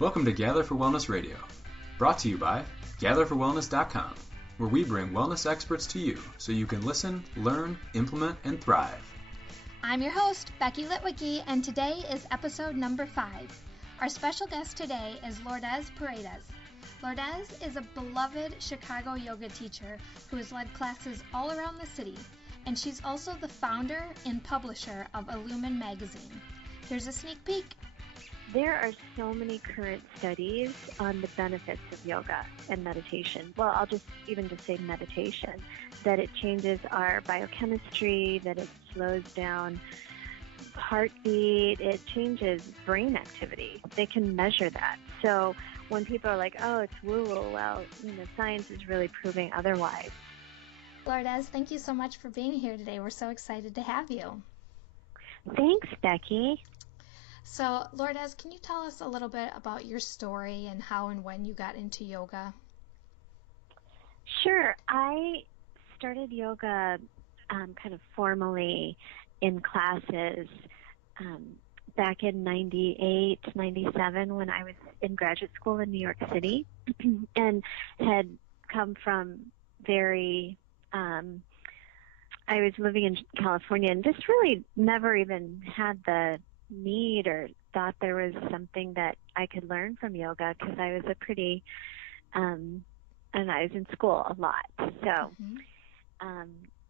Welcome to Gather for Wellness Radio, brought to you by GatherForWellness.com, where we bring wellness experts to you so you can listen, learn, implement, and thrive. I'm your host, Becky Litwicki, and today is episode number 5. Our special guest today is Lourdes Paredes. Lourdes is a beloved Chicago yoga teacher who has led classes all around the city, and she's also the founder and publisher of Illumine magazine. Here's a sneak peek. There are so many current studies on the benefits of yoga and meditation. Well, I'll just say meditation, that it changes our biochemistry, that it slows down heartbeat, it changes brain activity. They can measure that. So when people are like, oh, it's woo-woo, well, science is really proving otherwise. Lourdes, thank you so much for being here today. We're so excited to have you. Thanks, Becky. So, Lourdes, can you tell us a little bit about your story and how and when you got into yoga? Sure. I started yoga kind of formally in classes back in 98, 97 when I was in graduate school in New York City and had come from I was living in California and just really never even had the need or thought there was something that I could learn from yoga because I was and I was in school a lot. So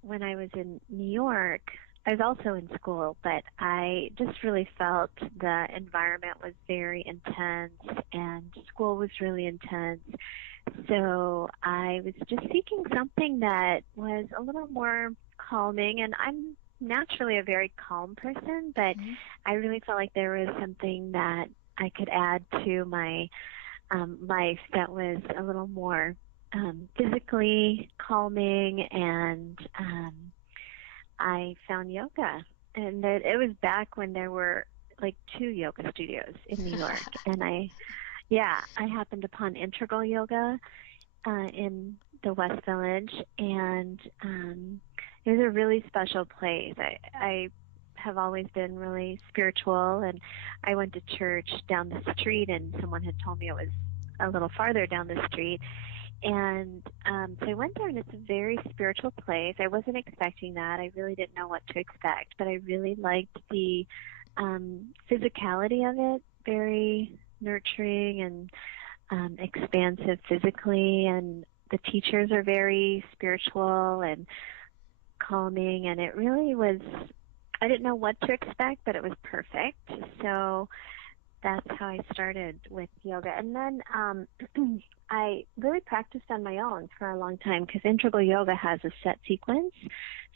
when I was in New York, I was also in school, but I just really felt the environment was very intense and school was really intense. So I was just seeking something that was a little more calming, and I'm naturally a very calm person, but I really felt like there was something that I could add to my life that was a little more physically calming, and I found yoga. And it was back when there were like 2 yoga studios in New York, and I happened upon Integral Yoga in the West Village, and it was a really special place. I have always been really spiritual, and I went to church down the street, and someone had told me it was a little farther down the street. And so I went there, and it's a very spiritual place. I wasn't expecting that. I really didn't know what to expect, but I really liked the physicality of it, very nurturing and expansive physically, and the teachers are very spiritual and calming, and it really was, I didn't know what to expect, but it was perfect. So that's how I started with yoga. And then I really practiced on my own for a long time because Integral Yoga has a set sequence.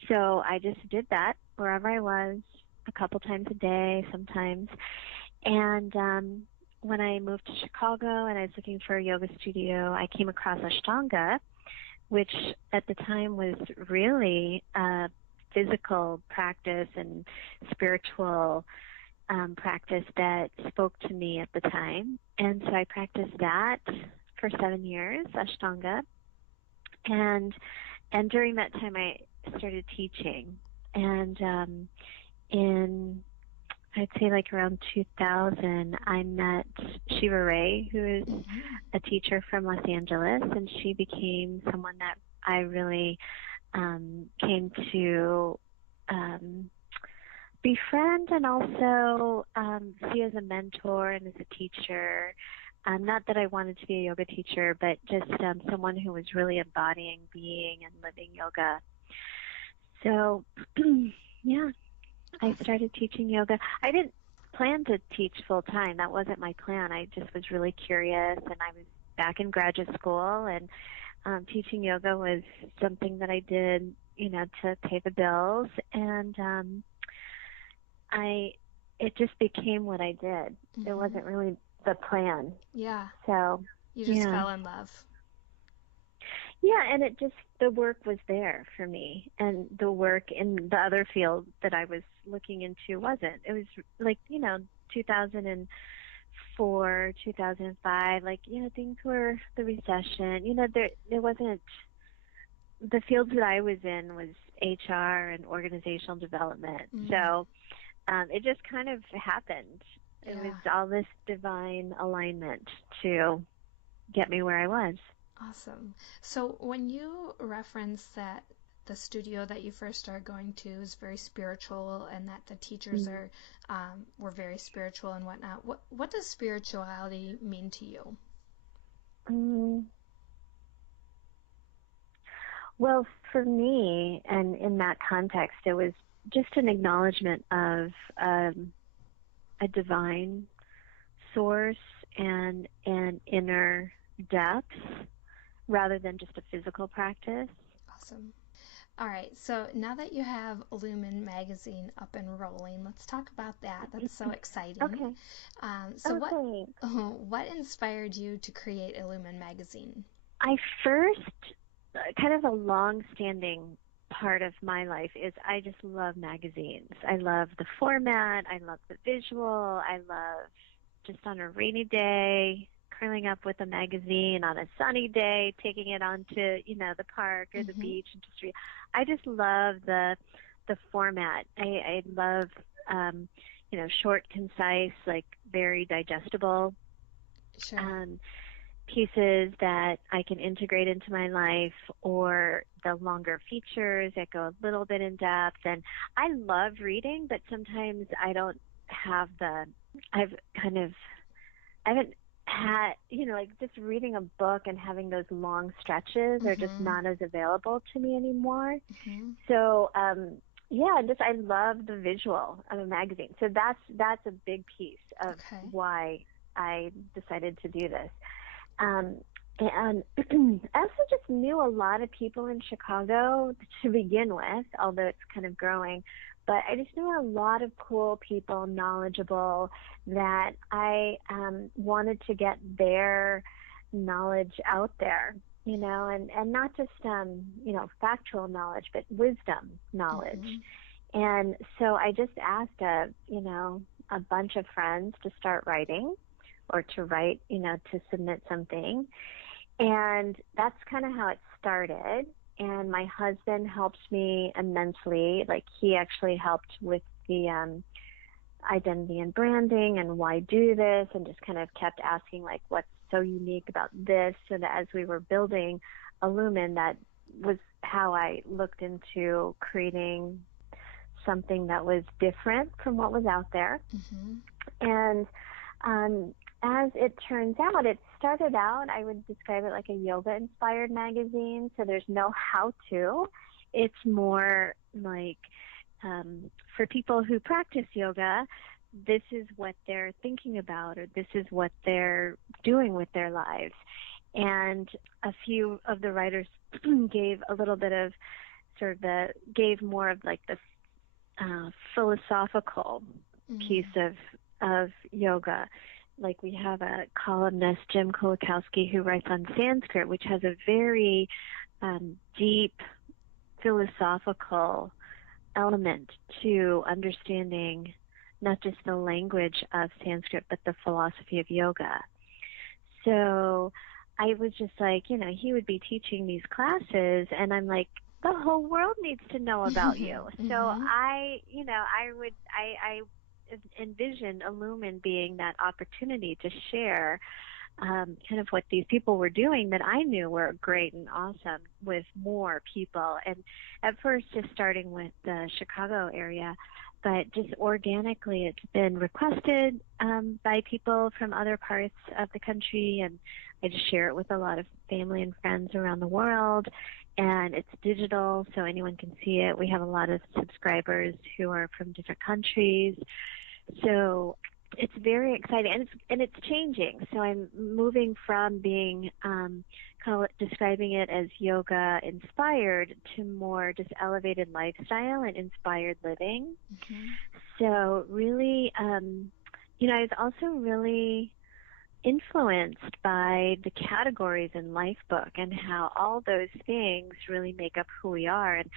So I just did that wherever I was, a couple times a day sometimes. And when I moved to Chicago and I was looking for a yoga studio, I came across Ashtanga, which at the time was really a physical practice and spiritual practice that spoke to me at the time. And so I practiced that for 7 years, Ashtanga. And during that time I started teaching. And in, I'd say like around 2000, I met Shiva Ray, who is a teacher from Los Angeles, and she became someone that I really came to befriend and also see as a mentor and as a teacher. Not that I wanted to be a yoga teacher, but just someone who was really embodying being and living yoga. So, yeah. I started teaching yoga. I didn't plan to teach full time. That wasn't my plan. I just was really curious, and I was back in graduate school, and teaching yoga was something that I did, to pay the bills, and it just became what I did. It wasn't really the plan. Yeah. So you just fell in love. Yeah, and the work was there for me, and the work in the other field that I was looking into wasn't. It was like, 2004, 2005, things were the recession. There wasn't, the fields that I was in was HR and organizational development. So it just kind of happened. It was all this divine alignment to get me where I was. Awesome. So when you reference that the studio that you first started going to is very spiritual and that the teachers were very spiritual and whatnot, what does spirituality mean to you? Well, for me, and in that context, it was just an acknowledgement of a divine source and an inner depth rather than just a physical practice. Awesome. All right, so now that you have Illumine magazine up and rolling, let's talk about that. That's so exciting. Okay. What inspired you to create Illumine magazine? I first, kind of a long-standing part of my life is I just love magazines. I love the format. I love the visual. I love just on a rainy day, curling up with a magazine, on a sunny day, taking it onto, the park or the beach and just read. I just love the format. I love, short, concise, like very digestible pieces that I can integrate into my life, or the longer features that go a little bit in depth. And I love reading, but sometimes I don't have I haven't had, like just reading a book and having those long stretches are just not as available to me anymore. So, I love the visual of a magazine. So that's a big piece of why I decided to do this. And I also just knew a lot of people in Chicago to begin with, although it's kind of growing. But I just knew a lot of cool people, knowledgeable, that I wanted to get their knowledge out there, and not just, factual knowledge, but wisdom knowledge. And so I just asked a bunch of friends to start writing, or to write, to submit something. And that's kind of how it started. And my husband helps me immensely. Like, he actually helped with the identity and branding and why do this, and just kind of kept asking, like, what's so unique about this? So that as we were building Illumine, that was how I looked into creating something that was different from what was out there. And as it turns out, it started out, I would describe it like a yoga-inspired magazine. So there's no how-to. It's more like for people who practice yoga, this is what they're thinking about, or this is what they're doing with their lives. And a few of the writers gave a little bit of gave more of like the philosophical piece of yoga. Like, we have a columnist, Jim Kolakowski, who writes on Sanskrit, which has a very deep philosophical element to understanding not just the language of Sanskrit, but the philosophy of yoga. So I was just like, he would be teaching these classes, and I'm like, the whole world needs to know about you. So I envisioned Illumine being that opportunity to share kind of what these people were doing that I knew were great and awesome with more people. And at first just starting with the Chicago area, but just organically it's been requested by people from other parts of the country, and I just share it with a lot of family and friends around the world. And it's digital, so anyone can see it. We have a lot of subscribers who are from different countries. So it's very exciting, and it's changing. So I'm moving from being describing it as yoga inspired to more just elevated lifestyle and inspired living. So really, I was also really influenced by the categories in Lifebook and how all those things really make up who we are. And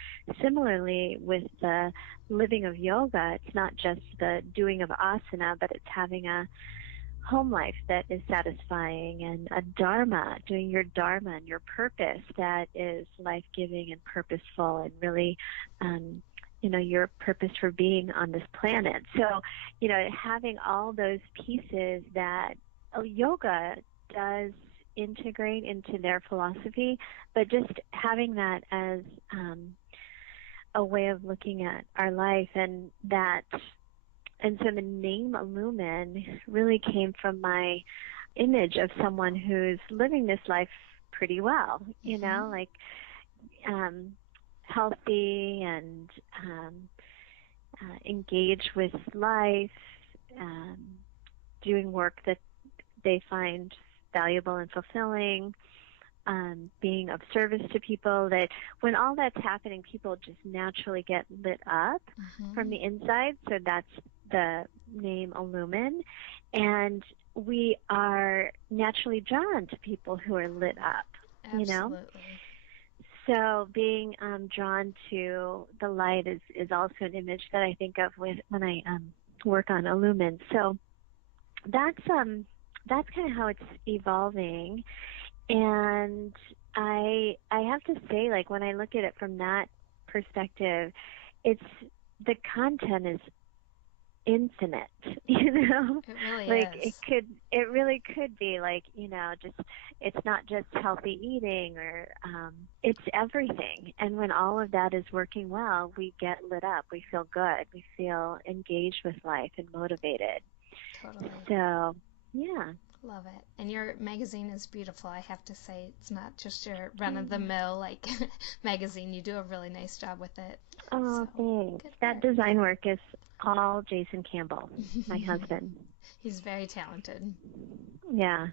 similarly with the living of yoga, it's not just the doing of asana, but it's having a home life that is satisfying, and a dharma, doing your dharma and your purpose that is life-giving and purposeful, and really your purpose for being on this planet. So, having all those pieces that yoga does integrate into their philosophy, but just having that as a way of looking at our life, and so the name Illumine really came from my image of someone who's living this life pretty well, like healthy and engaged with life, doing work that they find valuable and fulfilling, being of service to people, that when all that's happening, people just naturally get lit up from the inside. So that's the name Illumine. And we are naturally drawn to people who are lit up, Absolutely. So being drawn to the light is also an image that I think of when I work on Illumine. So that's kind of how it's evolving. And I have to say, like, when I look at it from that perspective, the content is infinite, It really like is. it really could be like, just, it's not just healthy eating or it's everything. And when all of that is working well, we get lit up, we feel good, we feel engaged with life and motivated. Totally. So yeah. Love it. And your magazine is beautiful, I have to say. It's not just your run-of-the-mill like magazine. You do a really nice job with it. Oh, thanks. That design work is all Jason Campbell, my husband. He's very talented. Yeah.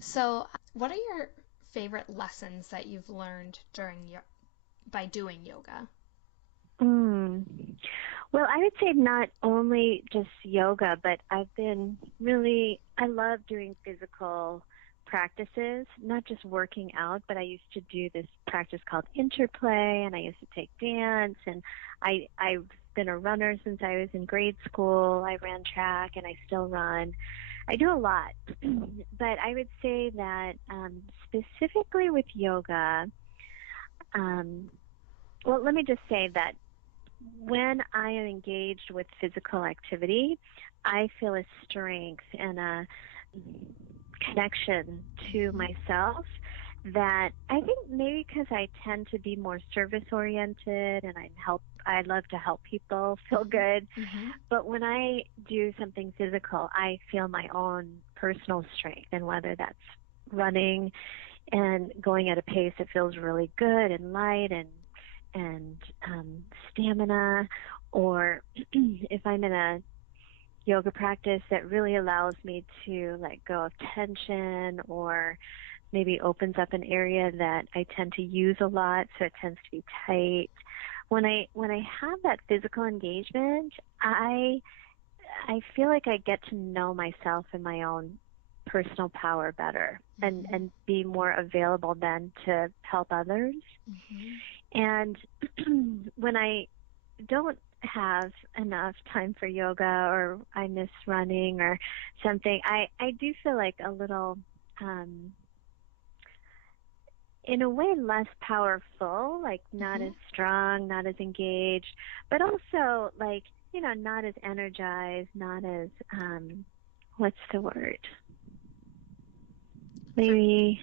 So what are your favorite lessons that you've learned by doing yoga? Well, I would say not only just yoga, but I love doing physical practices, not just working out, but I used to do this practice called interplay, and I used to take dance, and I've been a runner since I was in grade school. I ran track, and I still run. I do a lot. But I would say that specifically with yoga, well, let me just say that when I am engaged with physical activity, I feel a strength and a connection to myself that I think maybe because I tend to be more service oriented and I love to help people feel good. But when I do something physical, I feel my own personal strength, and whether that's running and going at a pace that feels really good and light and stamina, or if I'm in a yoga practice that really allows me to let go of tension, or maybe opens up an area that I tend to use a lot, so it tends to be tight. When I have that physical engagement, I feel like I get to know myself and my own personal power better, and be more available then to help others. And when I don't have enough time for yoga, or I miss running or something, I do feel like a little, in a way, less powerful, like not as strong, not as engaged, but also like, not as energized, not as, what's the word? Maybe...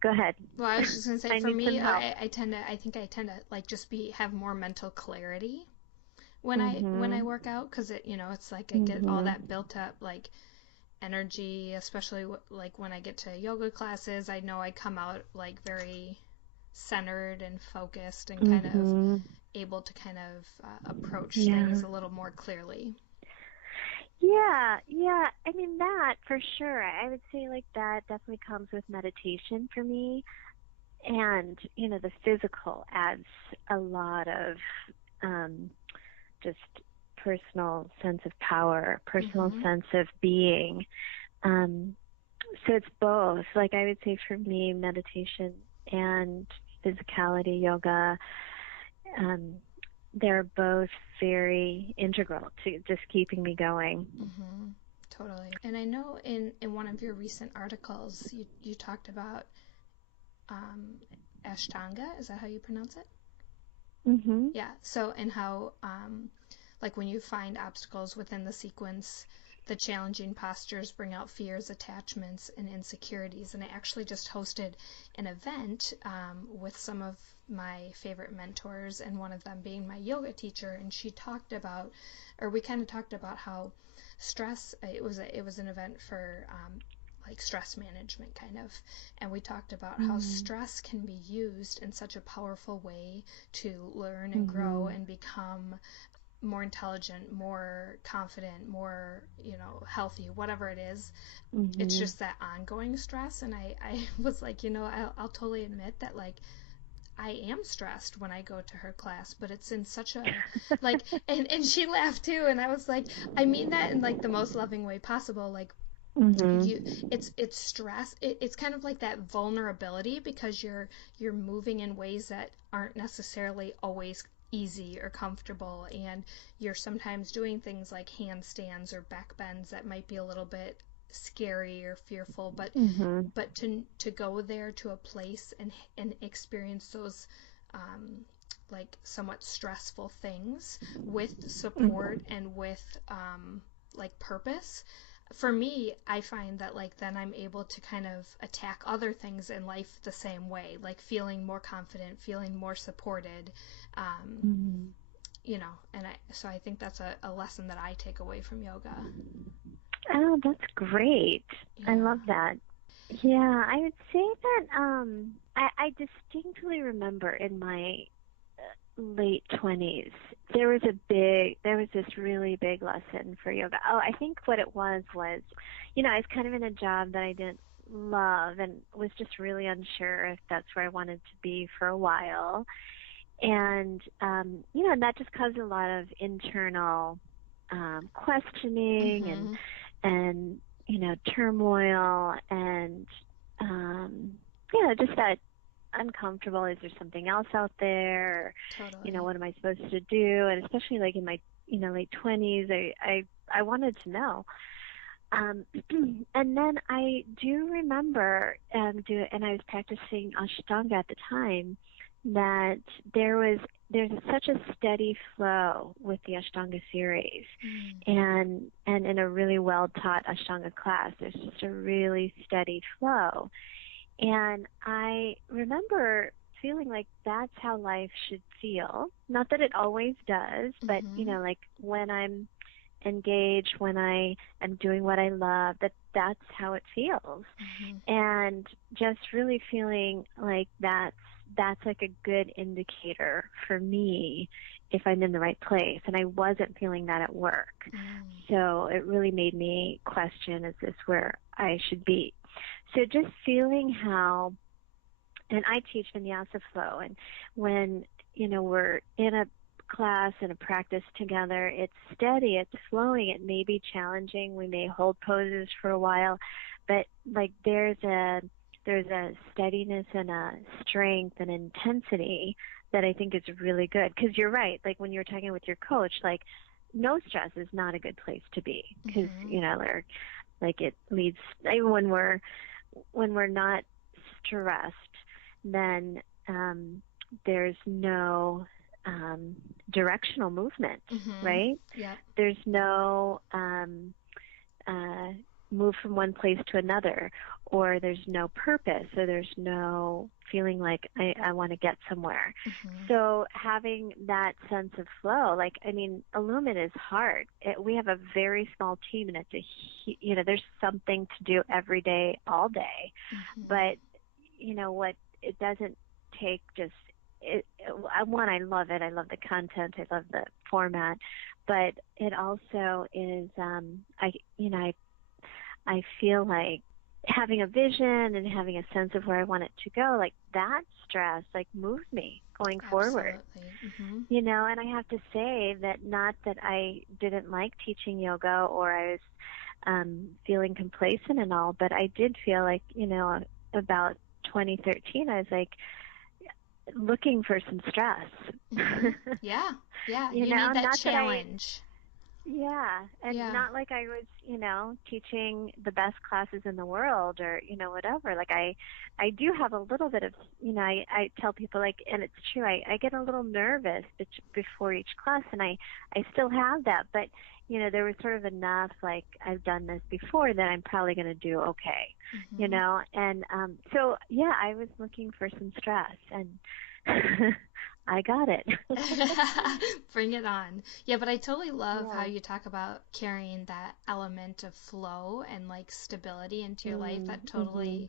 Go ahead. Well, I was just going to say, for me, I tend to like just have more mental clarity when I work out, because it's like I get all that built up like energy, especially like when I get to yoga classes. I know I come out like very centered and focused and kind of able to kind of approach things a little more clearly. Yeah. I mean, that for sure. I would say like that definitely comes with meditation for me. And, the physical adds a lot of just personal sense of power, personal sense of being. So it's both. Like I would say for me, meditation and physicality, yoga, they're both very integral to just keeping me going. Totally. And I know in one of your recent articles, you talked about Ashtanga. Is that how you pronounce it? Mm-hmm. Yeah. So, and how, like when you find obstacles within the sequence, the challenging postures bring out fears, attachments, and insecurities. And I actually just hosted an event with some of my favorite mentors, and one of them being my yoga teacher. And she talked about, or we kind of talked about how stress. It was an event for like stress management kind of, and we talked about how stress can be used in such a powerful way to learn and grow and become more intelligent, more confident, more, healthy, whatever it is. It's just that ongoing stress. And I was like, I'll totally admit that, like, I am stressed when I go to her class, but it's in such a, like, and she laughed too. And I was like, I mean that in like the most loving way possible. Like, it's stress. It's kind of like that vulnerability, because you're moving in ways that aren't necessarily always easy or comfortable, and you're sometimes doing things like handstands or back bends that might be a little bit scary or fearful, but to go there to a place and experience those like somewhat stressful things with support and with like purpose. For me, I find that, like, then I'm able to kind of attack other things in life the same way, like feeling more confident, feeling more supported, and so I think that's a lesson that I take away from yoga. Oh, that's great. Yeah. I love that. Yeah, I would say that I distinctly remember in my late 20s, there was this really big lesson for yoga. Oh, I think what it was, I was kind of in a job that I didn't love and was just really unsure if that's where I wanted to be for a while. And, and that just caused a lot of internal questioning and turmoil and, just that uncomfortable. Is there something else out there? Totally. What am I supposed to do? And especially like in my, late 20s, I wanted to know. And then I do remember, and I was practicing Ashtanga at the time, that there's such a steady flow with the Ashtanga series. And in a really well-taught Ashtanga class, there's just a really steady flow. And I remember feeling like that's how life should feel. Not that it always does, but, like when I'm engaged, when I am doing what I love, that's how it feels. And just really feeling like that's like a good indicator for me if I'm in the right place. And I wasn't feeling that at work. So it really made me question, is this where I should be? So just feeling how, and I teach vinyasa flow, and when, we're in a class and a practice together, it's steady, it's flowing, it may be challenging, we may hold poses for a while, but like there's a steadiness and a strength and intensity that I think is really good. Because you're right, like when you're talking with your coach, like no stress is not a good place to be, because like it leads, even when we're not stressed, then there's no directional movement, right? Yeah. There's no move from one place to another, or there's no purpose, or there's no feeling like I want to get somewhere. So having that sense of flow, like, I mean, Illumine is hard. We have a very small team, and it's there's something to do every day, all day. But, what it doesn't take just, one, I love it. I love the content. I love the format. But it also is, I feel like having a vision and having a sense of where I want it to go, like that stress, like moved me going forward. And I have to say that not that I didn't like teaching yoga or I was feeling complacent and all, but I did feel like, about 2013, I was like looking for some stress. Yeah. You need that challenge. Yeah, and Yeah. not like I was, teaching the best classes in the world or, whatever. Like I do have a little bit of, I tell people like, and it's true, I get a little nervous before each class, and I still have that, but, there was sort of enough, like I've done this before that I'm probably going to do okay, Mm-hmm. and so yeah, I was looking for some stress, and I got it. Bring it on. Yeah, but I totally love how Yeah. you talk about carrying that element of flow and like stability into your life. That Mm-hmm.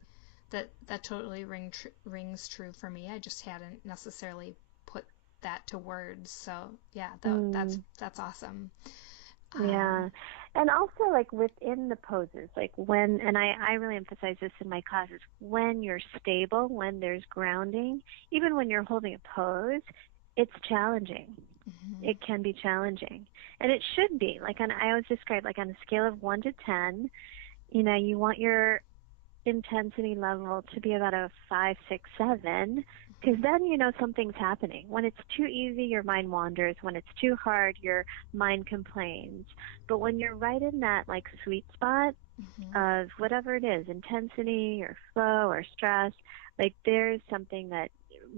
totally rings true for me. I just hadn't necessarily put that to words. So, yeah, Mm. that's awesome. Um, Yeah. And also like within the poses, like when, and I really emphasize this in my classes, when you're stable, when there's grounding, even when you're holding a pose, it's challenging. mhm, It can be challenging. And it should be. Like I always describe like on a scale of 1 to 10, you want your intensity level to be about a 5, 6, 7, because mhm, then you know something's happening. When it's too easy, your mind wanders. When it's too hard, your mind complains. But when you're right in that like sweet spot mhm. of whatever it is, intensity or flow or stress, like there's something that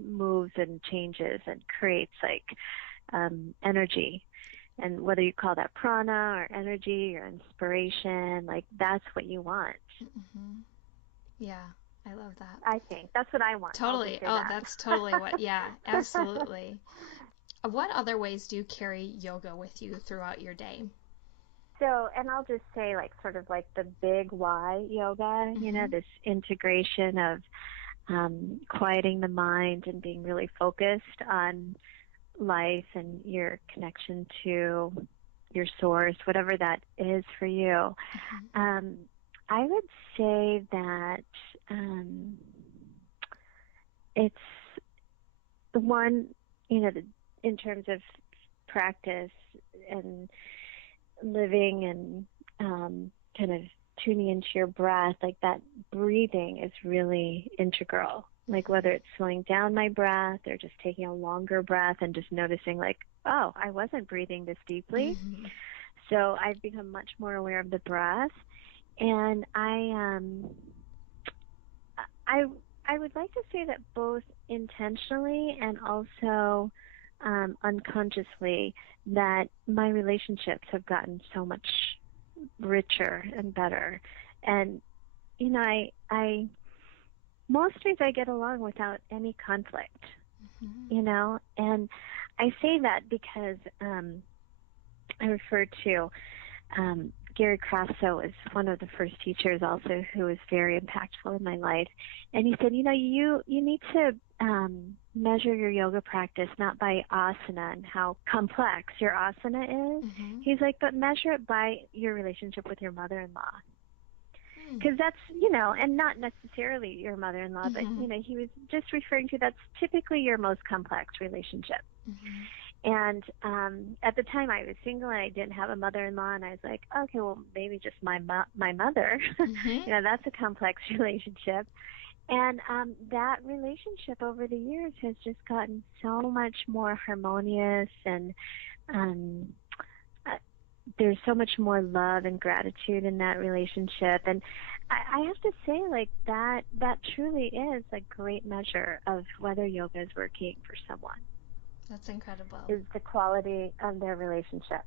moves and changes and creates like energy. And whether you call that prana or energy or inspiration, like that's what you want. Mhm. Yeah, I love that. I think that's what I want. I'll just Totally. say Oh, that. that's totally what, yeah, absolutely. What other ways do you carry yoga with you throughout your day? So, and I'll just say like sort of like the big why yoga, Mm-hmm. this integration of quieting the mind and being really focused on life and your connection to your source, whatever that is for you. Mm-hmm. Um, I would say that um, it's the one, in terms of practice and living and kind of tuning into your breath, like that breathing is really integral. Like whether it's slowing down my breath or just taking a longer breath and just noticing like, oh, I wasn't breathing this deeply. Mm-hmm. So I've become much more aware of the breath. And I I would like to say that both intentionally and also unconsciously, that my relationships have gotten so much richer and better. And I most days I get along without any conflict. Mm-hmm. And I say that because I refer to Gary Crasso is one of the first teachers also who was very impactful in my life. And he said, you need to measure your yoga practice not by asana and how complex your asana is. Mm-hmm. He's like, but measure it by your relationship with your mother-in-law. Mm-hmm. Because that's, and not necessarily your mother-in-law, but, Mm-hmm. he was just referring to that's typically your most complex relationship. Mm-hmm. And at the time, I was single and I didn't have a mother-in-law, and I was like, okay, well, maybe just my mother. Mm-hmm. That's a complex relationship. And that relationship over the years has just gotten so much more harmonious, and um, uh, there's so much more love and gratitude in that relationship. And I have to say, like that truly is a great measure of whether yoga is working for someone, That's incredible. is the quality of their relationship.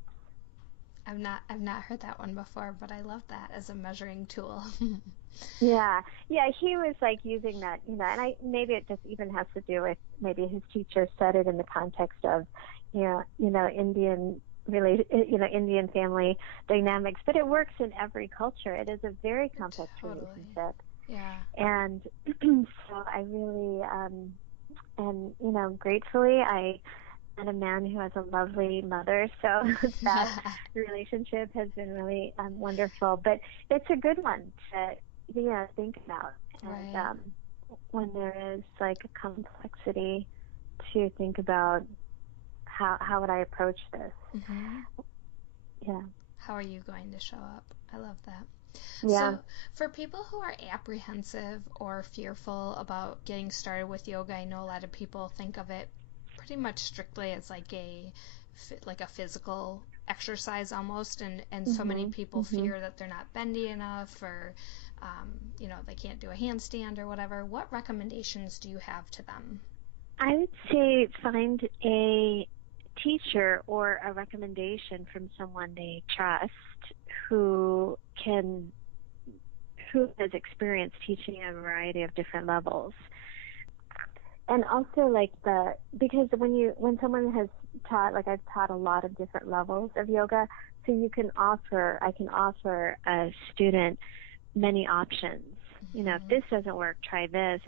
I've not heard that one before, but I love that as a measuring tool. Yeah, yeah, he was like using that, and maybe it just even has to do with maybe his teacher said it in the context of, Indian Indian family dynamics, but it works in every culture. It is a very complex Totally. relationship, Yeah. and so I really, and gratefully, I met a man who has a lovely mother, so that relationship has been really wonderful. But it's a good one to think about, and Right. when there is like a complexity, to think about how would I approach this. Mm-hmm. Yeah, How are you going to show up? I love that. yeah. So, for people who are apprehensive or fearful about getting started with yoga, I know a lot of people think of it pretty much strictly as like a physical exercise almost, and so many people fear that they're not bendy enough, or they can't do a handstand or whatever. What recommendations do you have to them? I would say find a teacher or a recommendation from someone they trust who has experience teaching a variety of different levels. And also because when someone has taught, like I've taught a lot of different levels of yoga, so I can offer a student many options. If this doesn't work, try this.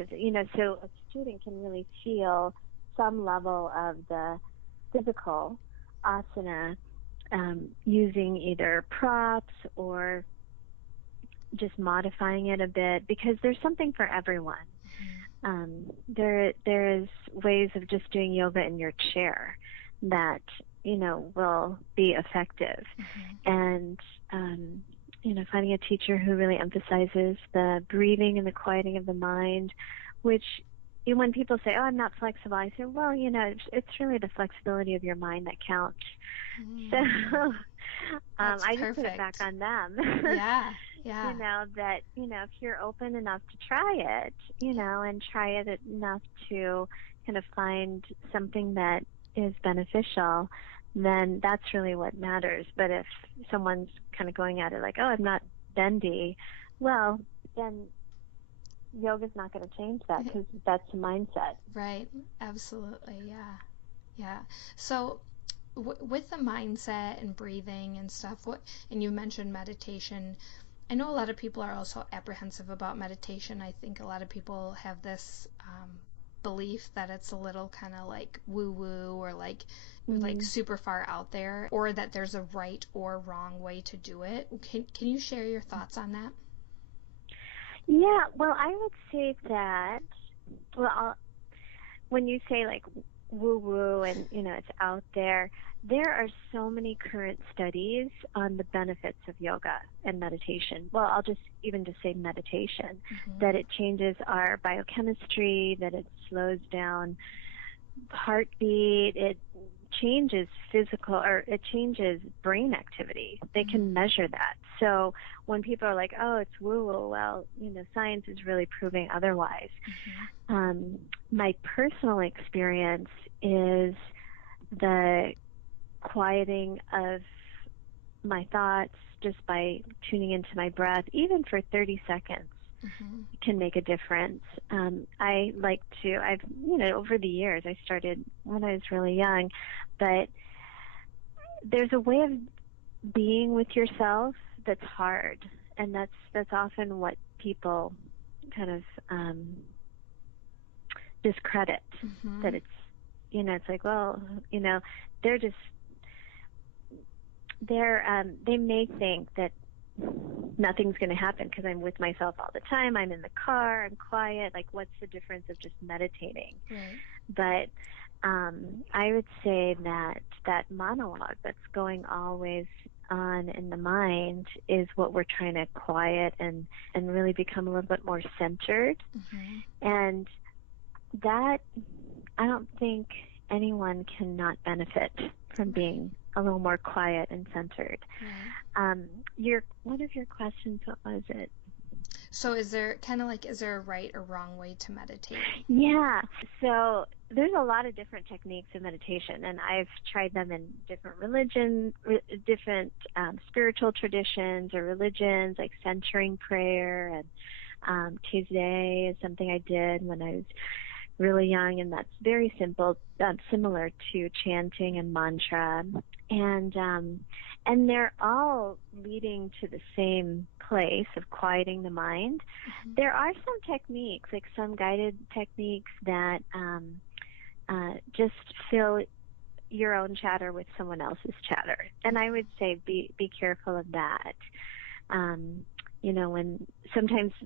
So a student can really feel some level of the physical asana using either props or just modifying it a bit, because there's something for everyone. There is ways of just doing yoga in your chair that will be effective, and finding a teacher who really emphasizes the breathing and the quieting of the mind, which when people say, "Oh, I'm not flexible," I say, "Well, it's really the flexibility of your mind that counts." So I just put it back on them. Yeah. That if you're open enough to try it, and try it enough to kind of find something that is beneficial, then that's really what matters. But if someone's kind of going at it like, "Oh, I'm not bendy," well, then yoga's not going to change that, because that's a mindset. Right. Absolutely. Yeah. So with the mindset and breathing and stuff, and you mentioned meditation, I know a lot of people are also apprehensive about meditation. I think a lot of people have this belief that it's a little kind of like woo-woo, or like super far out there, or that there's a right or wrong way to do it. Can you share your thoughts on that? Yeah, well, I would say that, when you say like woo-woo and, it's out there are so many current studies on the benefits of yoga and meditation. Well, I'll just say meditation, that it changes our biochemistry, that it slows down heartbeat, it changes it changes brain activity. They can measure that. So when people are like, "Oh, it's woo-woo," well, science is really proving otherwise. My personal experience is the quieting of my thoughts just by tuning into my breath, even for 30 seconds. Can make a difference. Over the years, I started when I was really young, but there's a way of being with yourself that's hard, and that's often what people kind of discredit. That it's, it's like, well, they may think that nothing's going to happen because I'm with myself all the time. I'm in the car. I'm quiet. Like, what's the difference of just meditating? Right. But I would say that monologue that's going always on in the mind is what we're trying to quiet and really become a little bit more centered. And that, I don't think anyone cannot benefit from being a little more quiet and centered. One of your questions, what was it? So is there a right or wrong way to meditate? Yeah. So there's a lot of different techniques of meditation, and I've tried them in different religions, different spiritual traditions or religions, like centering prayer, and Tuesday is something I did when I was really young, and that's very simple, similar to chanting and mantra, and they're all leading to the same place of quieting the mind. There are some techniques, like some guided techniques, that just fill your own chatter with someone else's chatter, and I would say be careful of that.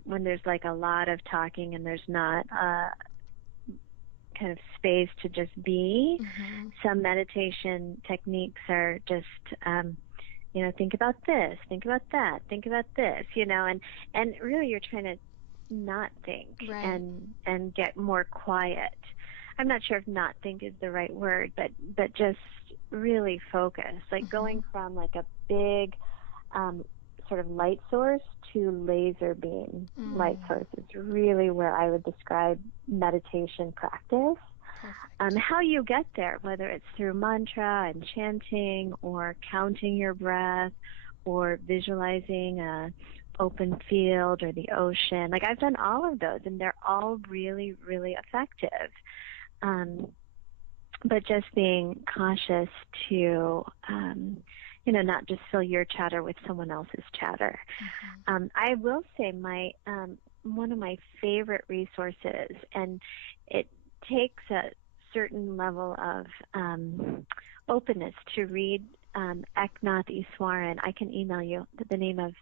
When there's like a lot of talking and there's not kind of space to just be. Some meditation techniques are just, think about this, think about that, think about this, and really you're trying to not think, right, and get more quiet. I'm not sure if not think is the right word, but just really focused, like going from like a big sort of light source to laser beam light source is really where I would describe meditation practice. Perfect. How you get there, whether it's through mantra and chanting or counting your breath or visualizing a open field or the ocean. Like I've done all of those and they're all really, really effective. But just being cautious to, not just fill your chatter with someone else's chatter. I will say one of my favorite resources, and it takes a certain level of openness to read Eknath Easwaran. I can email you the name of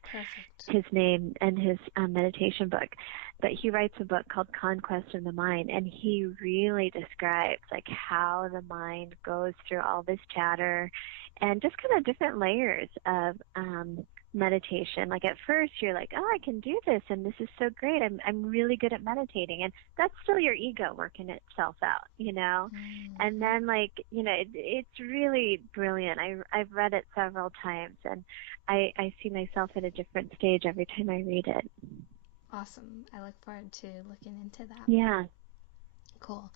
his name and his meditation book, but he writes a book called Conquest of the Mind, and he really describes like how the mind goes through all this chatter and just kind of different layers of meditation. Like at first you're like, oh, I can do this and this is so great. I'm really good at meditating, and that's still your ego working itself out, And then it's really brilliant. I've read it several times, and I see myself at a different stage every time I read it. Awesome. I look forward to looking into that. Yeah. Cool.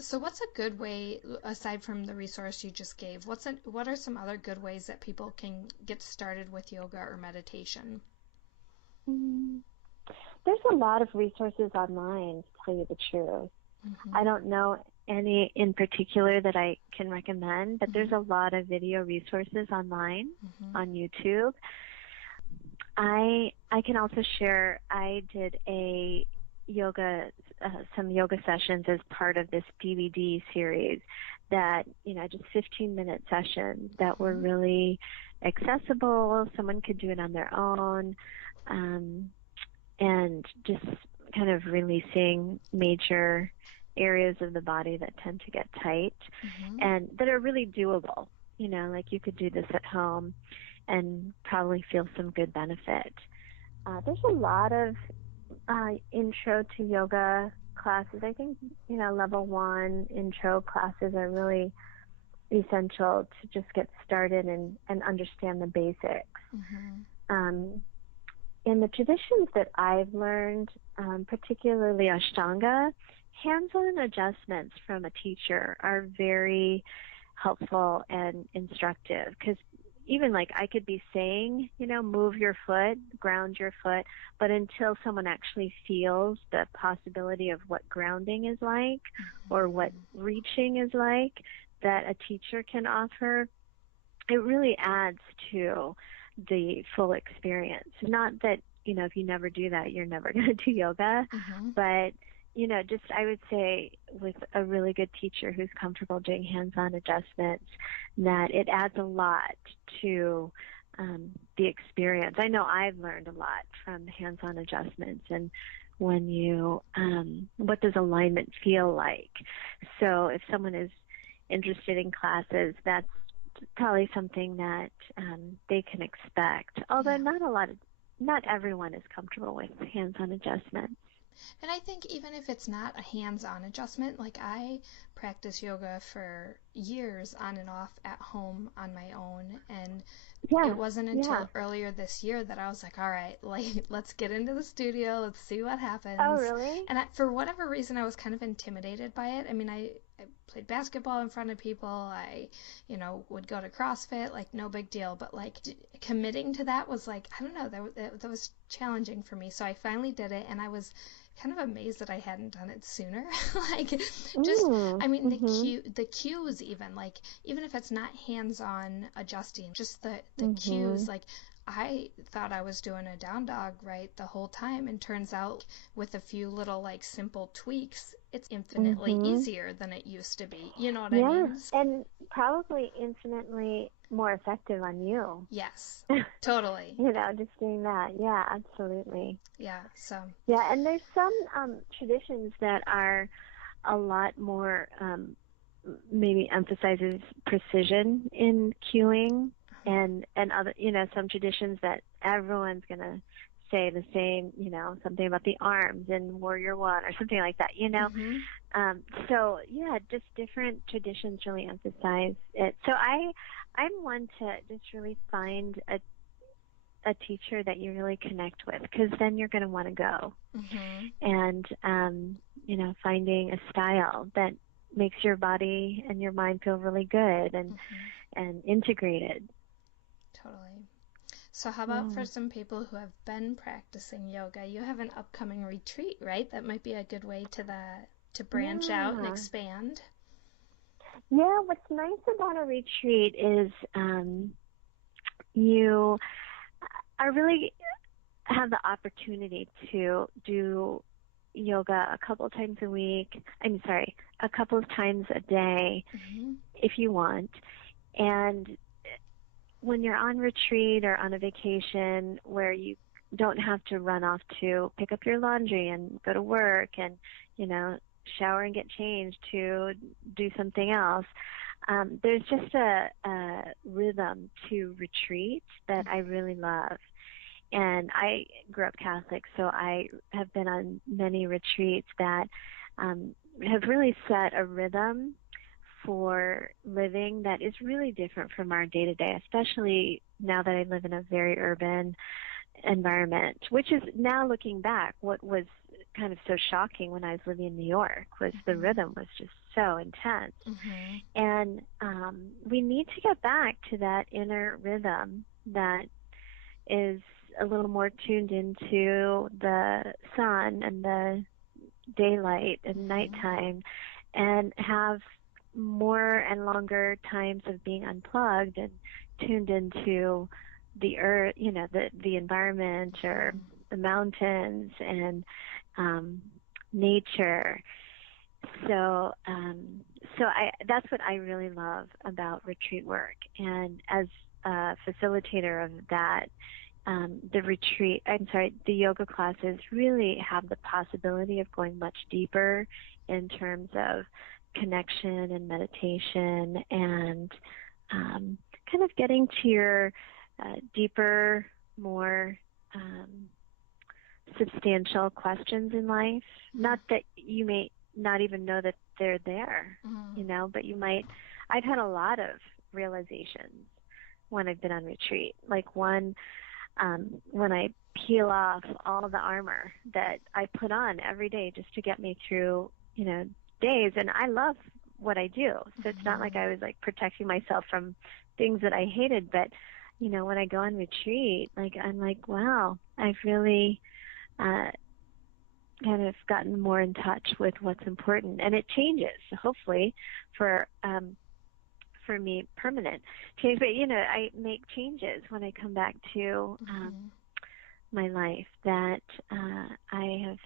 So what's a good way, aside from the resource you just gave, what are some other good ways that people can get started with yoga or meditation? There's a lot of resources online, to tell you the truth. I don't know any in particular that I can recommend, but there's a lot of video resources online on YouTube. I can also share, I did some yoga sessions as part of this DVD series that, just 15-minute sessions that were really accessible. Someone could do it on their own, and just kind of releasing major areas of the body that tend to get tight and that are really doable. Like you could do this at home and probably feel some good benefit. There's a lot of intro to yoga classes. I think, level 1 intro classes are really essential to just get started and understand the basics. In the traditions that I've learned, particularly Ashtanga, hands-on adjustments from a teacher are very helpful and instructive, because even like I could be saying, move your foot, ground your foot, but until someone actually feels the possibility of what grounding is like or what reaching is like that a teacher can offer, it really adds to the full experience. Not that, if you never do that, you're never going to do yoga, but just I would say with a really good teacher who's comfortable doing hands-on adjustments, that it adds a lot to the experience. I know I've learned a lot from hands-on adjustments and when you, what does alignment feel like? So if someone is interested in classes, that's probably something that they can expect. Although not everyone is comfortable with hands-on adjustments. And I think even if it's not a hands-on adjustment, like I practice yoga for years on and off at home on my own, and it wasn't until earlier this year that I was like, all right, let's get into the studio, let's see what happens. Oh, really? And for whatever reason, I was kind of intimidated by it. I mean, I played basketball in front of people. I, would go to CrossFit, like no big deal. But like committing to that was like, I don't know, that was challenging for me. So I finally did it, and I was kind of amazed that I hadn't done it sooner. The cues even if it's not hands-on adjusting, just the cues, like I thought I was doing a down dog right the whole time, and turns out with a few little like simple tweaks, it's infinitely easier than it used to be. You know what I mean? And probably infinitely more effective on you. Yes, totally. Just doing that. Yeah, absolutely. Yeah, so. Yeah, and there's some traditions that are a lot more, maybe emphasizes precision in cueing, and other, some traditions that everyone's going to say the same, something about the arms in Warrior One or something like that, So yeah, just different traditions really emphasize it. So I'm one to just really find a teacher that you really connect with, because then you're going to want to go. And, finding a style that makes your body and your mind feel really good and integrated. Totally. So how about for some people who have been practicing yoga, you have an upcoming retreat, right? That might be a good way to branch out and expand. Yeah, what's nice about a retreat is you are really have the opportunity to do yoga a couple of times a day if you want. And when you're on retreat or on a vacation where you don't have to run off to pick up your laundry and go to work and, shower and get changed to do something else, there's just a rhythm to retreat that I really love. And I grew up Catholic, so I have been on many retreats that have really set a rhythm for living that is really different from our day-to-day, especially now that I live in a very urban environment, which is now looking back, what was kind of so shocking when I was living in New York was the rhythm was just so intense. And we need to get back to that inner rhythm that is a little more tuned into the sun and the daylight and nighttime, and have more and longer times of being unplugged and tuned into the earth, the environment or the mountains and nature. So that's what I really love about retreat work. And as a facilitator of that, the yoga classes really have the possibility of going much deeper in terms of connection and meditation and kind of getting to your deeper, more substantial questions in life. Not that you may not even know that they're there, but you might. I've had a lot of realizations when I've been on retreat. Like one, when I peel off all the armor that I put on every day just to get me through, days. And I love what I do. So it's not like I was like protecting myself from things that I hated. But, when I go on retreat, I'm like, wow, I've really kind of gotten more in touch with what's important. And it changes, hopefully, for me, permanent change. But, I make changes when I come back to my life that I have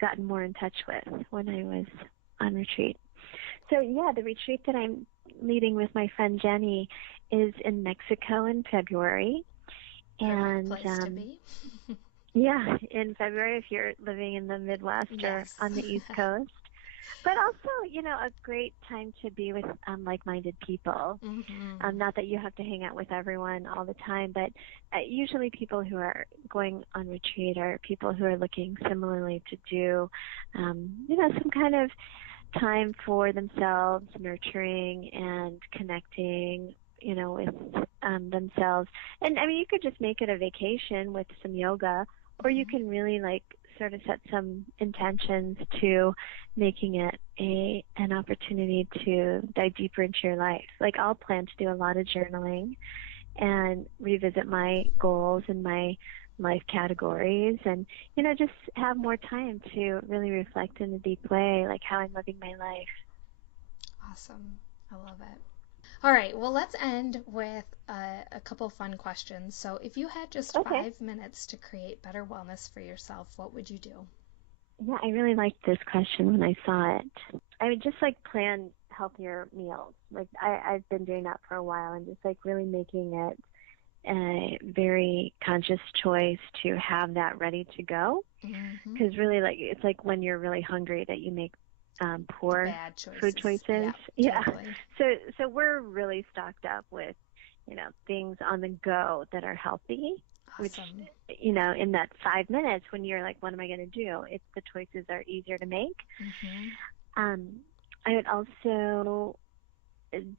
gotten more in touch with when I was on retreat. So, yeah, the retreat that I'm leading with my friend Jenny is in Mexico in February. And place to be. Yeah, in February if you're living in the Midwest or on the East Coast. But also, a great time to be with like-minded people. Not that you have to hang out with everyone all the time, but usually people who are going on retreat are people who are looking similarly to do, some kind of time for themselves, nurturing and connecting, with themselves. And, you could just make it a vacation with some yoga, or you can really, sort of set some intentions to making it an opportunity to dive deeper into your life. I'll plan to do a lot of journaling and revisit my goals and my life categories and, just have more time to really reflect in a deep way, how I'm living my life. Awesome. I love it. All right. Well, let's end with a couple fun questions. So if you had just 5 minutes to create better wellness for yourself, what would you do? Yeah, I really liked this question when I saw it. I would just plan healthier meals. I've been doing that for a while and just really making it a very conscious choice to have that ready to go. Because really it's when you're really hungry that you make poor food choices. Yeah. Totally. So we're really stocked up with, things on the go that are healthy. which, Awesome. In that 5 minutes when you're like, what am I going to do? The choices are easier to make. Mm-hmm. I would also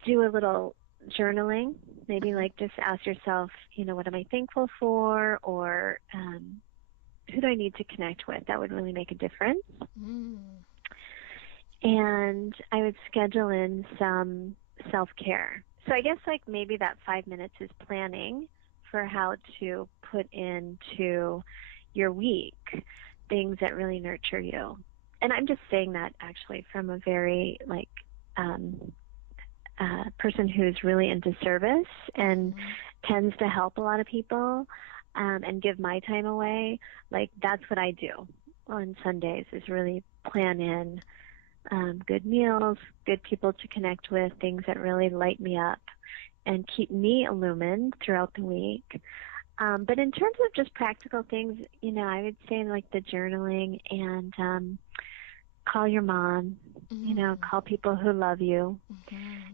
do a little journaling, maybe like just ask yourself, what am I thankful for, or who do I need to connect with? That would really make a difference. Mm. And I would schedule in some self-care. So I guess like maybe that 5 minutes is planning for how to put into your week things that really nurture you. And I'm just saying that actually from a very person who's really into service and tends to help a lot of people and give my time away. Like that's what I do on Sundays, is really plan in good meals, good people to connect with, things that really light me up and keep me illumined throughout the week. But in terms of just practical things, I would say like the journaling and call your mom, call people who love you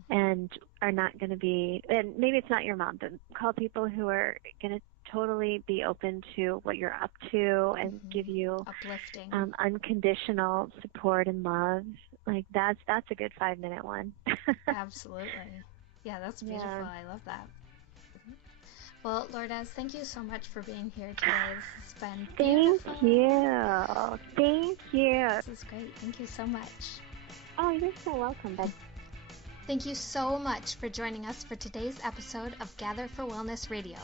and are not going to be, and maybe it's not your mom, but call people who are going to totally be open to what you're up to and give you uplifting, unconditional support and love. Like that's a good 5-minute one. Absolutely. Yeah, that's beautiful. Yeah. I love that. Well, Lourdes, thank you so much for being here today. This has been beautiful. Thank you. This is great. Thank you so much. Oh, you're so welcome, Beth. Thank you so much for joining us for today's episode of Gather for Wellness Radio.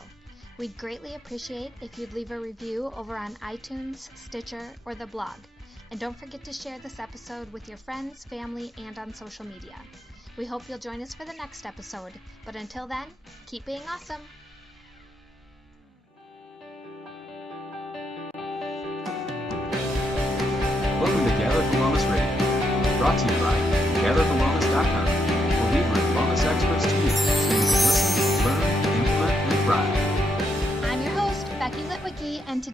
We'd greatly appreciate if you'd leave a review over on iTunes, Stitcher, or the blog. And don't forget to share this episode with your friends, family, and on social media. We hope you'll join us for the next episode. But until then, keep being awesome. Welcome to Gather for Wellness Radio, brought to you by gatherforwellness.com, where we bring wellness experts to you so you can listen, learn, implement, and thrive. I'm your host, Becky Litwicki, and today